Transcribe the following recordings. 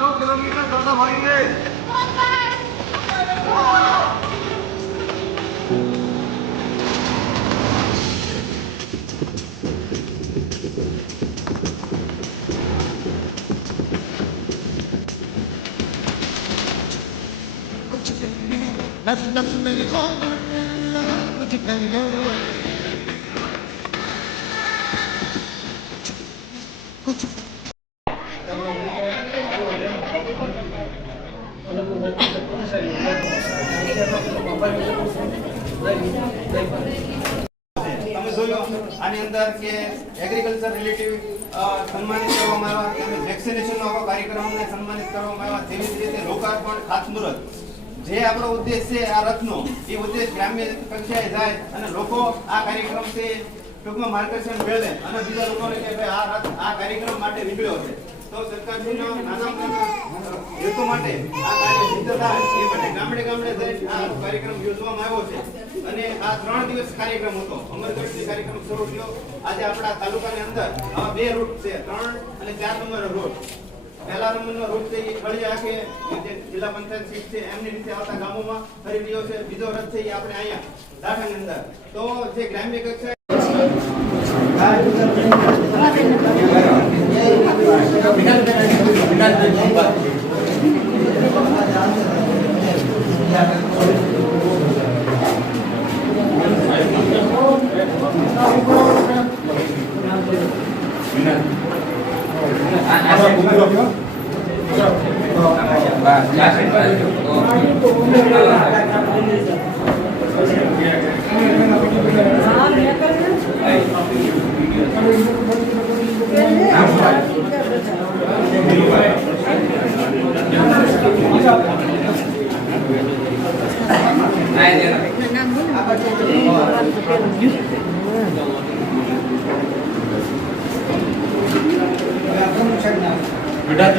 2 kilometre ज्यादा भागेंगे। આની અંદર કે એગ્રીકલ્ચર રિલેટિવ સન્માનિત કરવામાં આવ્યા, વેક્સિનેશનનો આવા કાર્યક્રમને સન્માનિત કરવામાં આવ્યા, તેવી જ રીતે લોકાર્પણ ખાતમુહૂર્ત. જે આપણો ઉદ્દેશ છે આ રથનો, એ ઉદ્દેશ ગ્રામ્ય કક્ષાએ જાય અને લોકો આ કાર્યક્રમથી ટૂંકમાં માર્ગદર્શન મેળવે અને બીજા લોકોને કે ભાઈ આ રથ આ કાર્યક્રમ માટે નીકળ્યો છે. તો સરકારશ્રીનો નાના હેતુ માટે આ કાર્ય સિદ્ધ થાય એ માટે ગામડે ગામડે જઈ આ કાર્યક્રમ યોજવામાં આવ્યો છે. અને આ 3 દિવસ કાર્યક્રમ હતો. અમરગઢથી કાર્યક્રમ શરૂ થયો. આજે આપણા તાલુકાની અંદર આવા 2 રૂટ છે, 3 અને 4 નંબરનો રૂટ. પહેલા નંબરનો રૂટ છે એ ખળિયા કે જે જિલ્લા પંચાયત સીટ છે એમની રીતે આવતા ગામોમાં ફરી રહ્યો છે. બીજો રથ છે એ આપણે અહીંયા દાઠાની અંદર. તો જે ગ્રામ્ય કક્ષાએ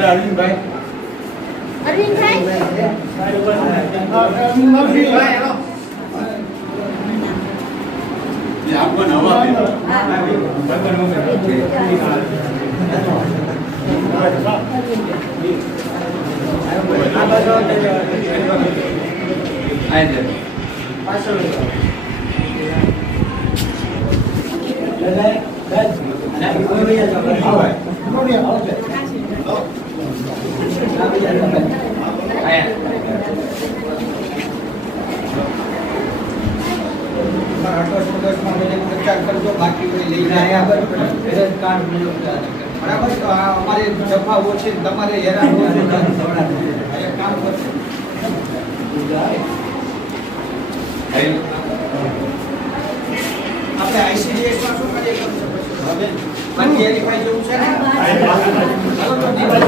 અરવિંદભાઈ आपको नवा बाकी बराबर तो हमारे जफा वो છે તમારે હેરાન કામ કરશે આપણે આઈસીડીએસ માં શું કરીએ હવે બાકી વેરીફાઈ જેવું છે ને ચાલો તો નિવાસ